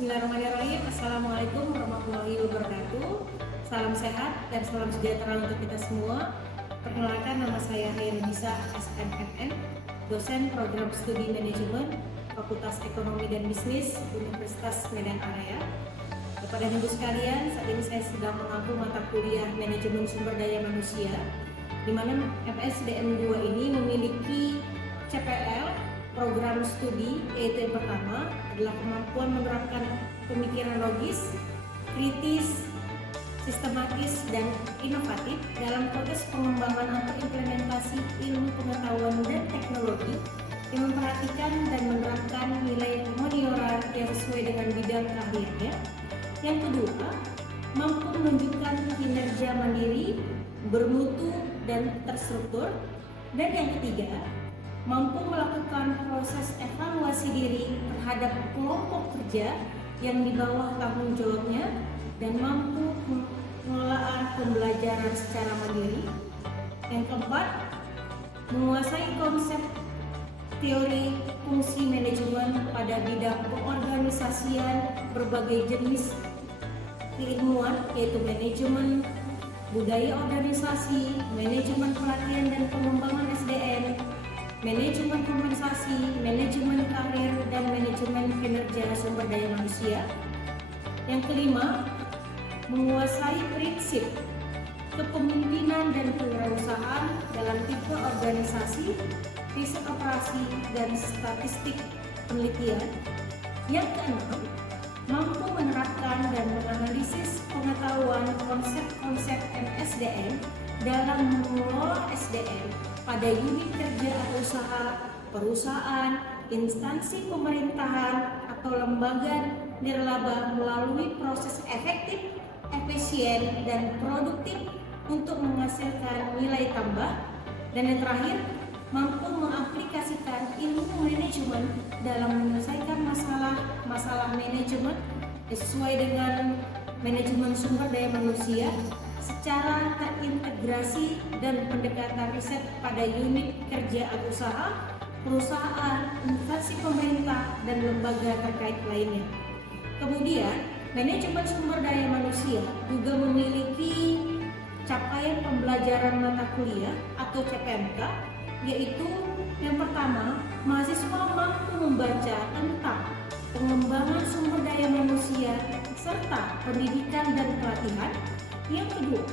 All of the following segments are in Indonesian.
Bismillahirrahmanirrahim. Assalamualaikum warahmatullahi wabarakatuh. Salam sehat dan salam sejahtera untuk kita semua. Perkenalkan, nama saya Hairunisa SMMN, dosen program studi manajemen Fakultas Ekonomi dan Bisnis Universitas Medan Area. Kepada ibu sekalian, saat ini saya sedang mengampu mata kuliah manajemen sumber daya manusia, di mana MPSDM 2 ini memiliki CPL program studi, yaitu yang pertama adalah kemampuan menerapkan pemikiran logis, kritis, sistematis, dan inovatif dalam proses pengembangan atau implementasi ilmu pengetahuan dan teknologi yang memperhatikan dan menerapkan nilai humanioral yang sesuai dengan bidang keahliannya. Yang kedua, mampu menunjukkan kinerja mandiri, bermutu, dan terstruktur. Dan yang ketiga, mampu melakukan proses evaluasi diri terhadap kelompok kerja yang di bawah tanggung jawabnya dan mampu pengelolaan pembelajaran secara mandiri. Yang keempat, menguasai konsep teori fungsi manajemen pada bidang pengorganisasian berbagai jenis keilmuan, yaitu manajemen budaya organisasi, manajemen pelatihan dan pengembangan SDM, manajemen kompensasi, manajemen karir, dan manajemen kinerja sumber daya manusia. Yang kelima, menguasai prinsip kepemimpinan dan kewirausahaan dalam tipe organisasi, riset operasi, dan statistik penelitian. Yang keenam, mampu menerapkan dan menganalisis pengetahuan konsep-konsep MSDM dalam mengelola SDM pada unit kerja atau usaha, perusahaan, instansi pemerintahan, atau lembaga nirlaba melalui proses efektif, efisien, dan produktif untuk menghasilkan nilai tambah. Dan yang terakhir, mampu mengaplikasikan ilmu manajemen dalam menyelesaikan masalah manajemen sesuai dengan manajemen sumber daya manusia secara terintegrasi dan pendekatan riset pada unit kerja atau usaha, perusahaan, instansi pemerintah, dan lembaga terkait lainnya. Kemudian, manajemen sumber daya manusia juga memiliki capaian pembelajaran mata kuliah atau CPMK, yaitu yang pertama, mahasiswa mampu membaca tentang pengembangan sumber daya manusia serta pendidikan dan pelatihan. Yang kedua,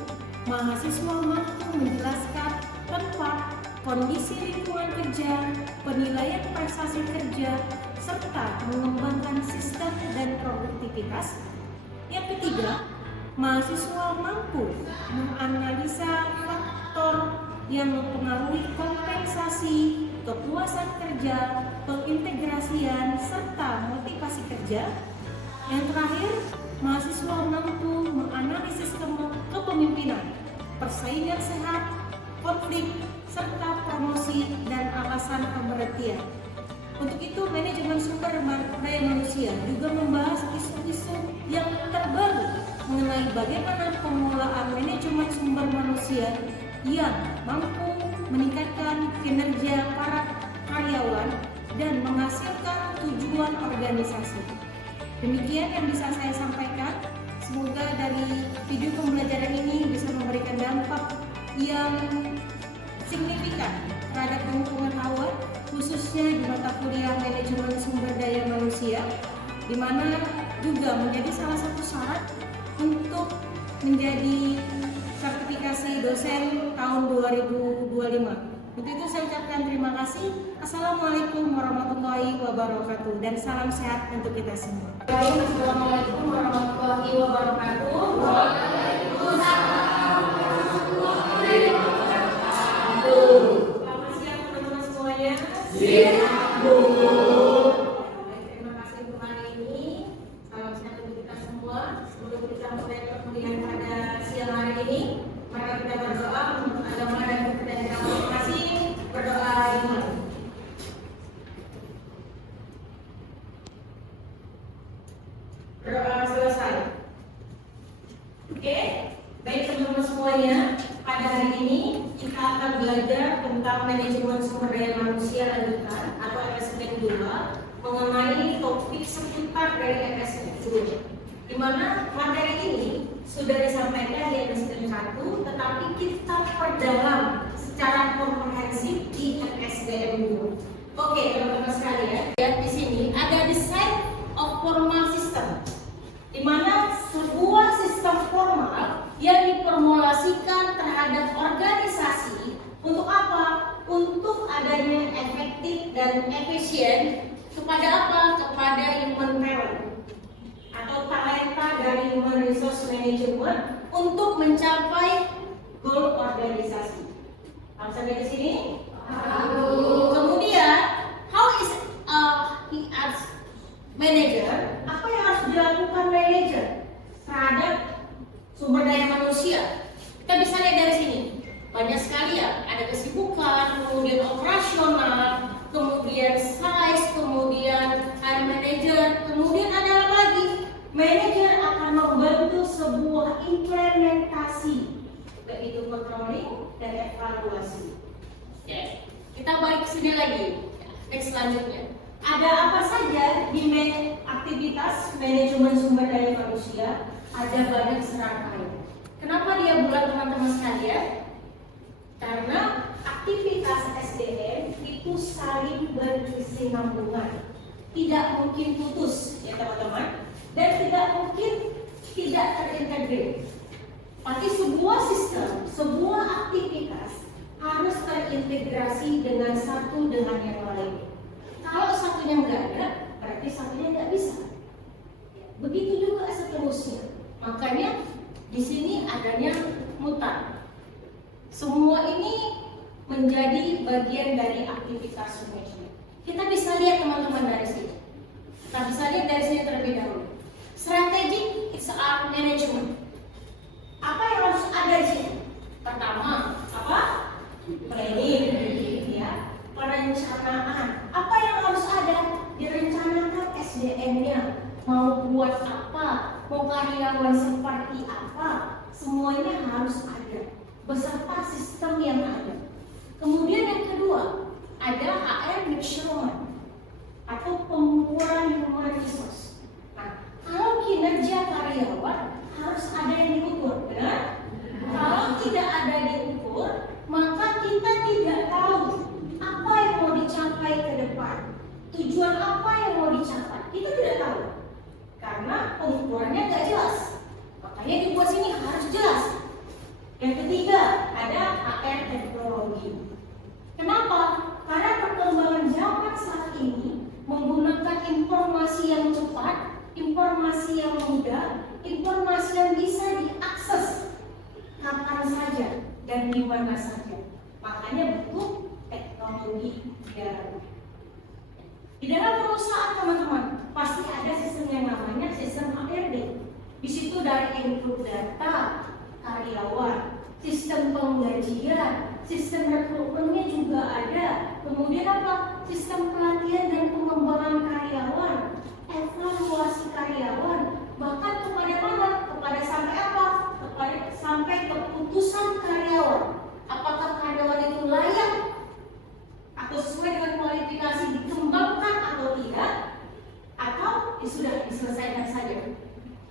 mahasiswa mampu menjelaskan tempat, kondisi lingkungan kerja, penilaian prestasi kerja, serta mengembangkan sistem dan produktivitas. Yang ketiga, mahasiswa mampu menganalisa faktor yang mempengaruhi kompensasi, kepuasan kerja, pengintegrasian, serta motivasi kerja. Yang terakhir, mahasiswa mampu menganalisis kepemimpinan, persaingan sehat, konflik, serta promosi dan alasan pemberhentian. Untuk itu, manajemen sumber daya manusia juga membahas isu-isu yang terbaru mengenai bagaimana pengelolaan manajemen sumber manusia yang mampu meningkatkan kinerja para karyawan dan menghasilkan tujuan organisasi. Demikian yang bisa saya sampaikan. Semoga dari video pembelajaran ini bisa memberikan dampak yang signifikan terhadap pengetahuan, khususnya di mata kuliah manajemen sumber daya manusia, di mana juga menjadi salah satu syarat untuk menjadi sertifikasi dosen tahun 2025. Untuk itu saya ucapkan terima kasih. Assalamualaikum warahmatullahi wabarakatuh dan salam sehat untuk kita semua. Assalamualaikum warahmatullahi wabarakatuh. Waalaikumsalam warahmatullahi wabarakatuh. Selamat siang teman-teman semuanya. Siang, Bu. Terima kasih untuk hari ini. Salam sehat untuk kita semua. Sebelum kita mulai perkuliahan pada siang hari ini, mari kita berdoa untuk agama dan kepentingan kita masing-masing. Berdoa dimulai. Berdoa selesai. Oke, baik teman-teman semuanya. Pada hari ini kita akan belajar tentang manajemen sumber daya manusia lanjutan atau MSDM 2 mengenai topik seputar dari MSDM. sebelumnya. Di mana materi ini sudah disampaikan di MSDM 1, tetapi kita perdalam secara komprehensif di MSDM 2. Oke, teman-teman sekalian, lihat di sini ada design of formal system, di mana sebuah sistem formal yang diformulasikan terhadap organisasi untuk apa? Untuk adanya efektif dan efisien kepada apa? Kepada human talent atau talenta dari human resource management untuk mencapai goal organisasi. Paham sampai di sini? Kemudian, how is he as manager? Apa yang harus dilakukan manager terhadap sumber daya manusia? Kita bisa lihat dari sini. Banyak sekali ya, ada kesibukan, kemudian operasional, kemudian size, kemudian time manager, kemudian ada apa lagi? Manager akan membantu sebuah implementasi, baik itu controlling dan evaluasi. Ya, kita balik ke sini lagi. Next selanjutnya. Ada apa saja di aktivitas manajemen sumber daya manusia? Ada banyak serangkaian. Kenapa dia bulat, teman-teman sekalian? Karena aktivitas SDM itu saling berkesinambungan, tidak mungkin putus, ya teman-teman, dan tidak mungkin tidak terintegrasi. Pasti sebuah sistem, sebuah aktivitas harus terintegrasi dengan satu dengan yang lain. Kalau satunya nggak ada, berarti satunya nggak bisa. Begitu juga seterusnya. Makanya di sini adanya mutan. Semua ini menjadi bagian dari aktivitas manajemen. Kita bisa lihat teman-teman dari sini. Kita bisa lihat dari sini terlebih dahulu. Strategic is our management. Apa yang harus ada di sini? Pertama, apa? Planning, ya. Perencanaan. Apa yang harus ada? Direncanakan SDM-nya. Mau buat apa? Mau karyawan seperti apa? Semuanya harus ada beserta sistem yang ada. Kemudian yang kedua, ada HR measurement atau pengukuran human resource. Nah, kalau kinerja karyawan harus ada yang diukur, benar? Kalau tidak ada diukur, maka kita tidak tahu apa yang mau dicapai ke depan. Tujuan apa yang mau dicapai, kita tidak tahu. Karena pengukurannya nggak jelas. Makanya dibuat sini harus jelas. Yang ketiga, ada HR teknologi. Kenapa? Karena perkembangan zaman saat ini menggunakan informasi yang cepat, informasi yang mudah, informasi yang bisa diakses kapan saja dan di mana saja. Makanya butuh teknologi baru. Di dalam perusahaan teman-teman pasti ada sistem yang namanya sistem HRD. Di situ dari input data karyawan, sistem penggajian, sistem rekrutmennya juga ada. Kemudian apa? Sistem pelatihan dan pengembangan karyawan, evaluasi karyawan, bahkan kepada mana? Kepada sampai apa? Kepada sampai keputusan karyawan. Apakah karyawan itu layak atau sesuai dengan kualifikasi dikembangkan atau tidak? Atau sudah diselesaikan saja?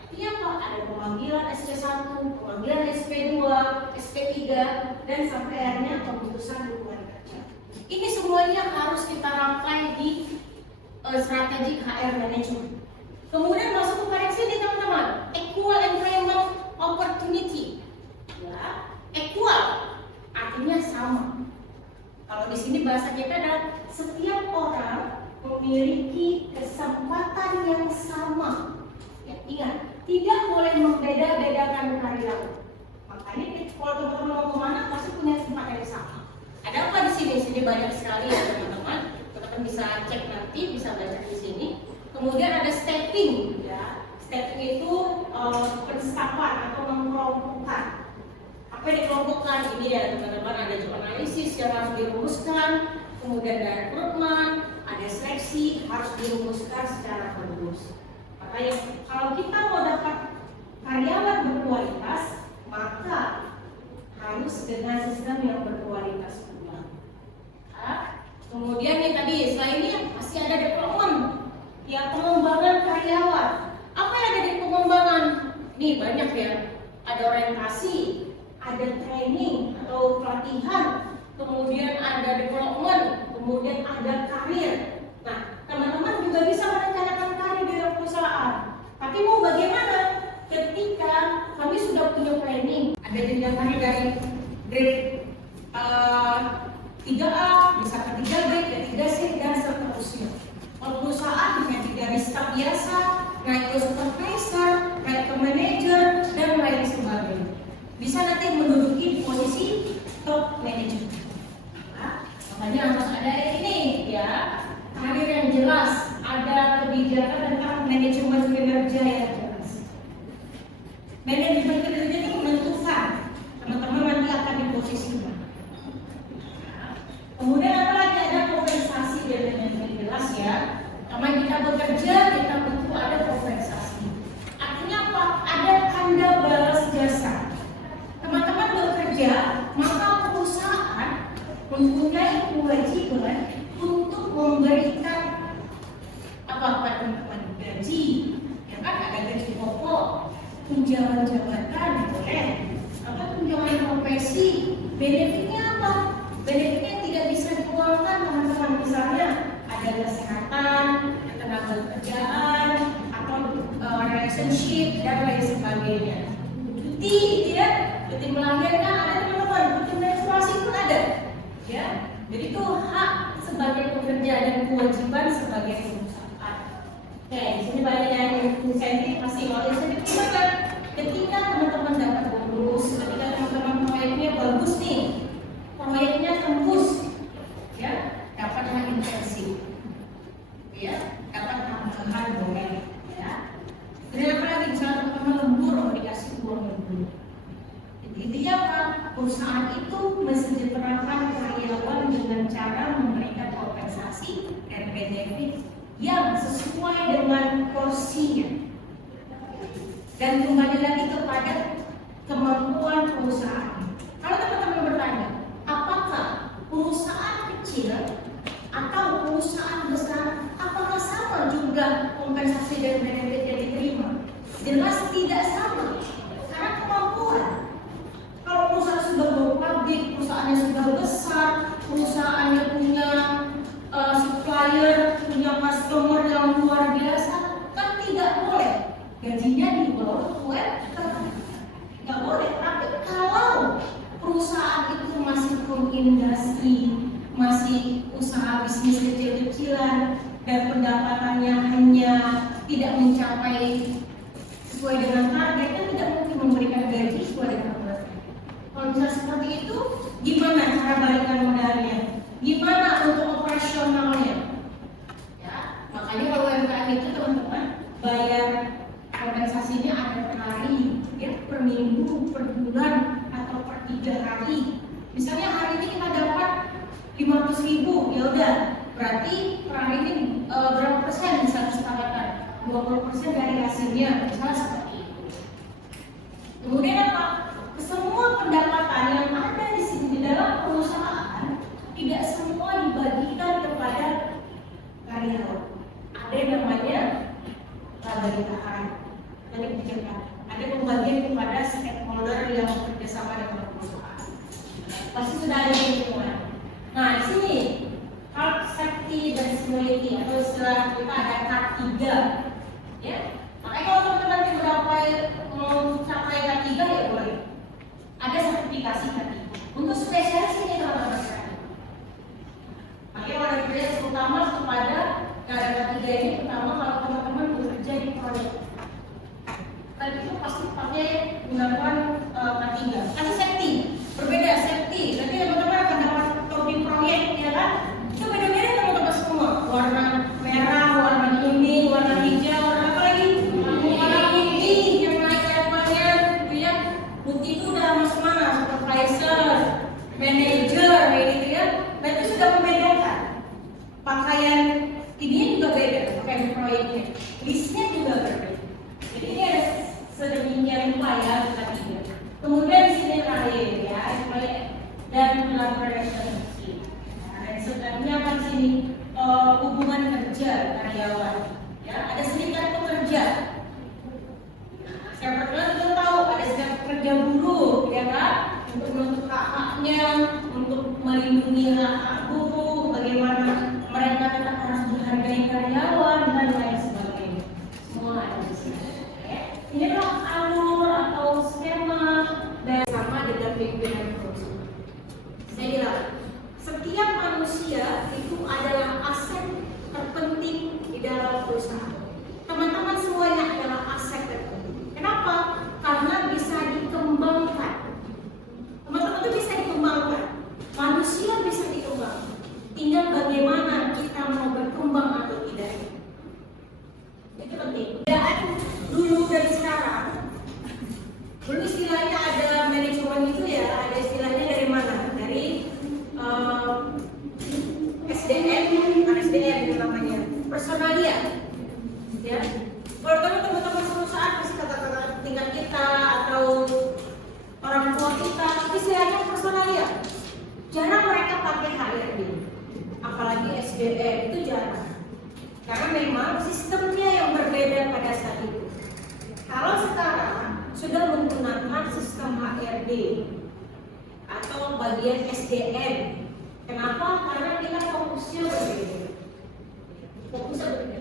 Artinya apa? Ada pemanggilan SP1, pemanggilan SP2, SP3, dan sampai akhirnya keputusan hubungan kerja. Ini semuanya harus kita rangkai di strategi HR management. Kemudian masuk kepada sini teman-teman, equal employment opportunity. Ya, equal artinya sama. Kalau di sini bahasa kita adalah setiap orang memiliki kesempatan yang sama. Ya, ingat, tidak boleh membeda-bedakan karyawan. Makanya kalau teman-teman mau kemana pasti punya tempat yang sama. Ada apa di sini? Sini banyak sekali ya teman-teman. Teman-teman bisa cek nanti, bisa baca di sini. Kemudian ada stepping, ya. Stepping itu penstapan atau mengelompokkan. Apa yang dikelompokkan? Ini ya teman-teman, ada job analisis yang harus dirumuskan. Kemudian ada rekrutmen, ada seleksi, harus dirumuskan secara bagus. Makanya kalau kita mau dapat karyawan berkualitas, maka harus dengan sistem yang berkualitas pula. Kemudian tadi selain ini masih ada development, ya pengembangan karyawan. Apa yang Nih banyak ya, ada orientasi, ada training atau pelatihan, kemudian ada development, kemudian ada karir. Nah, teman-teman juga bisa merencanakan karir di dalam perusahaan. Tapi mau bagaimana ketika kami sudah punya planning, ada jenjang karir dari grade 3A, bisa ke 3B, ke 3C, dan seterusnya. Kalau perusahaan bisa dari staf biasa, naik ke supervisor, naik ke manager, dan lain sebagainya. Bisa nanti menduduki posisi top manager. Nah, makanya harus ada ini ya, karir yang jelas, ada kebijakan tentang manajemen kinerja yang jelas. Manajemen kinerja itu menentukan teman-teman nanti akan di posisi mana. Kemudian apalagi ada kompensasi dan manajemen jelas ya. Karena kita bekerja, kita butuh ada kompensasi. Artinya apa? Ada tanda balas jasa. Teman-teman bekerja, maka perusahaan mempunyai kewajiban untuk memberikan apa teman-teman gaji, ya kan ada gaji pokok, tunjangan jabatan, boleh, apa tunjangan profesi, benefitnya apa? Benefitnya tidak bisa dikeluarkan teman-teman, misalnya ada kesehatan, tenaga kerjaan, atau relationship dan lain sebagainya. Cuti, ya, cuti melahirkan ada teman-teman, cuti menstruasi pun ada, ya. Jadi itu hak sebagai pekerja dan kewajiban sebagai perusahaan. Oke, di sini banyak yang insentif masih mau insentif gimana? Ketika teman-teman dapat bonus, ketika teman-teman proyeknya bagus nih, proyeknya tembus, ya, dapatlah intensif, ya, dapat tambahan boleh, ya. Dan apa lagi misalnya teman-teman lembur, mau dikasih uang lembur. Intinya apa? Perusahaan itu mensejahterakan karyawan dengan cara memberikan kompensasi dan benefit yang sesuai dengan porsinya. Dan kembali lagi kepada kemampuan perusahaan. Kalau teman-teman bertanya, apakah perusahaan kecil atau perusahaan besar, apakah sama juga kompensasi dan benefit yang diterima? Jelas tidak sama, karena kemampuan. Kalau perusahaan sudah go-public, perusahaannya sudah besar, perusahaannya punya supplier, punya customer yang luar biasa, kan tidak boleh gajinya di bawah UMR. Nggak boleh. Tapi kalau perusahaan itu masih industri, masih usaha bisnis kecil-kecilan, dan pendapatannya hanya tidak mencapai sesuai dengan target, kan tidak mungkin memberikan gaji sesuai dengan target. Kalau bisa seperti itu, gimana cara balikan modalnya? Gimana untuk operasionalnya? Ya, makanya kalau UMKM itu teman-teman bayar kompensasinya ada per hari, ya, per minggu, per bulan, atau per 3 hari. Misalnya hari ini kita dapat 500.000, ya udah, berarti per hari ini berapa persen bisa disepakatkan? 20% dari hasilnya, misalnya seperti itu. Kemudian apa? Semua pendapatan yang ada di sini di dalam perusahaan tidak semua dibagikan kepada karyawan. Ada yang namanya pemberitaan, ada pembagian kepada stakeholder yang bekerjasama dengan perusahaan. Pasti sudah ada yang semua. Nah di sini health, safety, dan security atau istilah kita ada K3, ya. Makanya kalau teman-teman mencapai K3 ya boleh. Ada sertifikasi K3 untuk spesialis ini teman-teman sekalian. Makanya orang kerja terutama kepada K3 ini, pertama kalau teman-teman bekerja di proyek, tadi itu pasti pakai gunakan K3. Karena safety berbeda, safety. Nanti teman-teman akan dapat topi proyek, ya kan? Itu beda-beda teman-teman semua. Warna merah, warna kuning, warna hijau, warna apa lagi? Warna putih yang naik levelnya, gitu ya. Putih itu udah masuk mana? Supervisor, manager, kayak gitu ya. Nah itu sudah membedakan. Pakaian ini juga beda, pakaian proyeknya. Listnya juga berbeda. Jadi ini ada sedemikian rupa ya K3. melindungi hak buruh, bagaimana mereka tetap harus menghargai karyawan dan lain sebagainya. Semua ada di sini. Ini adalah alur atau skema dan sama dengan pimpinan perusahaan. Saya bilang, setiap manusia itu adalah aset terpenting di dalam perusahaan. Teman-teman semuanya adalah aset terpenting. Kenapa? Karena bisa dikembangkan. Teman-teman itu bisa dikembangkan. Manusia bisa dikembangkan. Tinggal bagaimana kita mau berkembang atau tidak. Itu penting. Dan dulu dan sekarang, dulu istilahnya ada manajemen itu ya, ada istilahnya dari mana? Dari SDM namanya, personalia. Ya, kalau teman-teman perusahaan pasti kata-kata tingkat kita atau orang tua kita, istilahnya personalia. Jarang mereka pakai HRD, apalagi SDM itu jarang. Karena memang sistemnya yang berbeda pada saat itu. Kalau sekarang sudah menggunakan sistem HRD atau bagian SDM. Kenapa? Karena kita fokusnya berbeda. Fokusnya berbeda.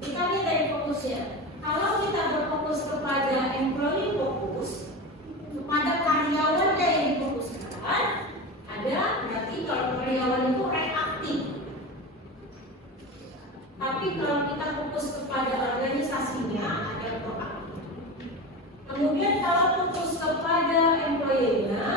Kita lihat dari fokusnya. Kalau kita berfokus kepada employee fokus, kepada karyawan yang difokuskan, ada berarti kalau karyawan itu reaktif. Tapi kalau kita fokus kepada organisasinya, ada proaktif. Kemudian kalau fokus kepada employee-nya,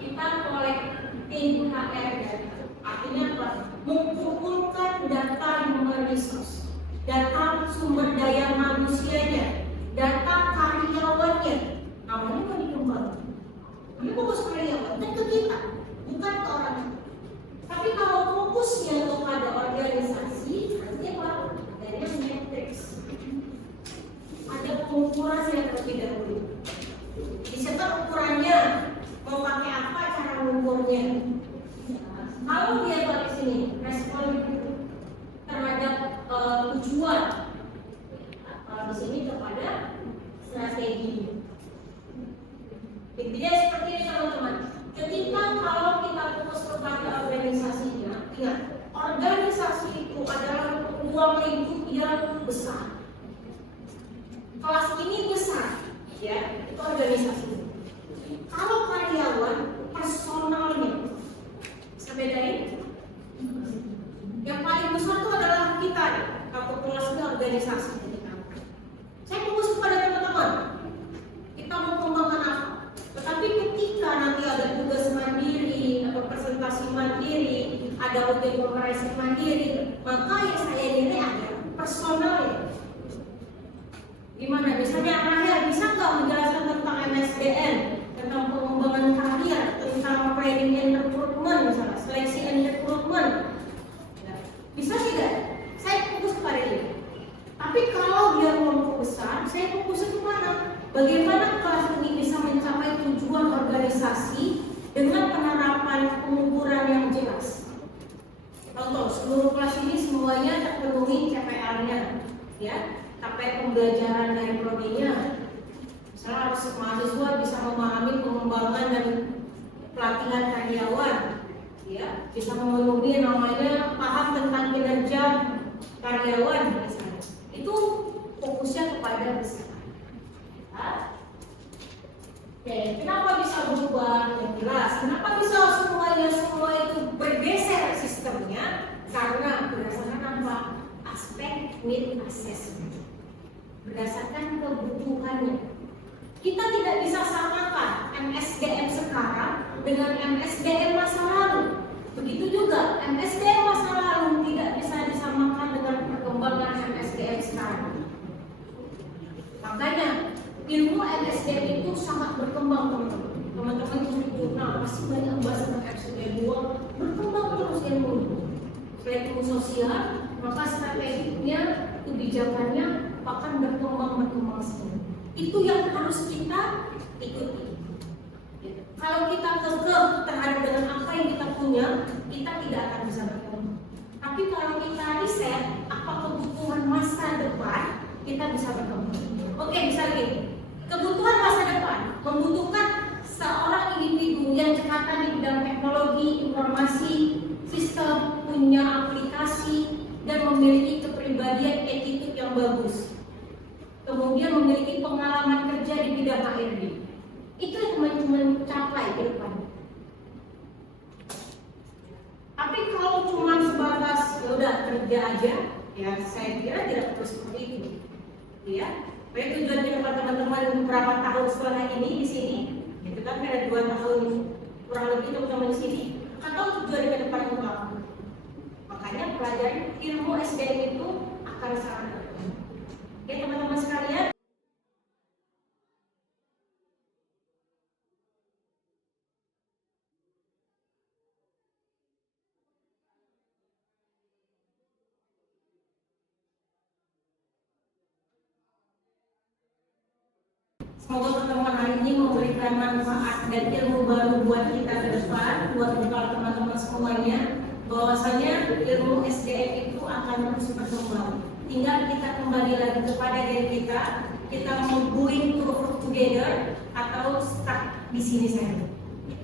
kita collecting HR data. Artinya apa? Mengumpulkan data human resource, data sumber daya manusianya, data karyawannya. Awalnya mau dikembangkan. Ini fokus karyawan dan ke kita, bukan ke orang. Tapi kalau fokusnya kepada organisasi, artinya apa? Adanya matrix. Ada pengukuran yang terlebih dahulu. Disetor ukurannya, mau pakai apa cara mengukurnya. Kalau dia balik sini, respon terhadap tujuan, di sini kepada strategi. Intinya seperti ini teman-teman. Ketika kalau kita fokus kepada organisasinya, ingat, organisasi itu adalah ruang lingkup yang besar. Kelas ini besar, ya, itu organisasi. Kalau karyawan, personalnya, bisa bedain? Yang paling besar itu adalah kita, kalau kelasnya organisasi. Saya fokus kepada teman-teman. Kita mau kembangkan apa? Tetapi ketika nanti ada tugas mandiri, atau presentasi mandiri, ada ujian komparasi mandiri, maka yang saya nilai ada personalnya. Gimana? Misalnya Rahel bisa nggak menjelaskan tentang MSDM, tentang pengembangan karir, tentang training and recruitment, misalnya seleksi and recruitment? Bisa tidak? Saya fokus kepada ini. Tapi kalau dia kelompok besar, saya fokusnya ke mana? Bagaimana kelas ini bisa mencapai tujuan organisasi dengan penerapan pengukuran yang jelas? Contoh, seluruh kelas ini semuanya terpenuhi KPR-nya, ya. Sampai pembelajaran dari prodinya, misalnya harus mahasiswa bisa memahami pengembangan dan pelatihan karyawan, ya, bisa memenuhi namanya paham tentang kinerja karyawan, misalnya. Itu fokusnya kepada besar. Oke, kenapa bisa berubah? Yang jelas, kenapa bisa semua itu bergeser sistemnya? Karena berdasarkan apa? Aspek need assessment. Berdasarkan kebutuhannya. Kita tidak bisa samakan MSDM sekarang dengan MSDM masa lalu. Begitu juga MSDM masa lalu tidak bisa disamakan dengan perkembangan MSDM sekarang. Makanya ilmu MSDM itu sangat berkembang, teman-teman. Teman-teman di jurnal pasti banyak bahas tentang MSDM 2, berkembang terus ilmu. Selain ilmu sosial, maka strateginya, kebijakannya akan berkembang semua. Itu yang harus kita ikuti. Kalau kita kekeh terhadap dengan apa yang kita punya, kita tidak akan bisa berkembang. Tapi kalau kita riset apa kebutuhan masa depan, kita bisa berkembang. Oke, misalnya kebutuhan masa depan membutuhkan seorang individu kemudian cekatan di bidang teknologi, informasi, sistem, punya aplikasi, dan memiliki kepribadian attitude yang bagus. Kemudian memiliki pengalaman kerja di bidang HRD. Itu yang teman-teman capai ke depan. Tapi kalau cuma sebatas ya udah kerja aja, ya saya kira tidak perlu seperti itu. Ya, baik tujuan kita teman-teman berapa tahun setelah ini di sini, itu kan ada 2 tahun kurang lebih teman-teman di sini. Atau tujuan ke depan itu apa? Makanya pelajaran ilmu SDM itu akan sangat penting. Oke teman-teman sekalian. Semoga pertemuan hari ini memberikan manfaat dan ilmu baru buat kita ke depan, buat teman-teman semuanya. Bahwasanya ilmu SDM itu akan terus berkembang. Tinggal kita kembali lagi kepada diri kita mau going to work together atau stuck di sini saja.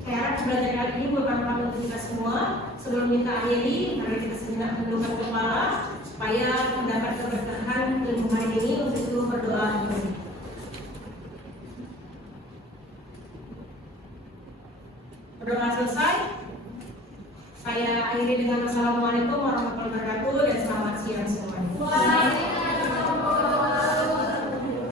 Saya harap belajar kali ini bermanfaat untuk kita semua. Sebelum kita akhiri, mari kita sejenak menundukkan kepala supaya mendapat keberkahan ilmu hari ini. Untuk itu berdoa.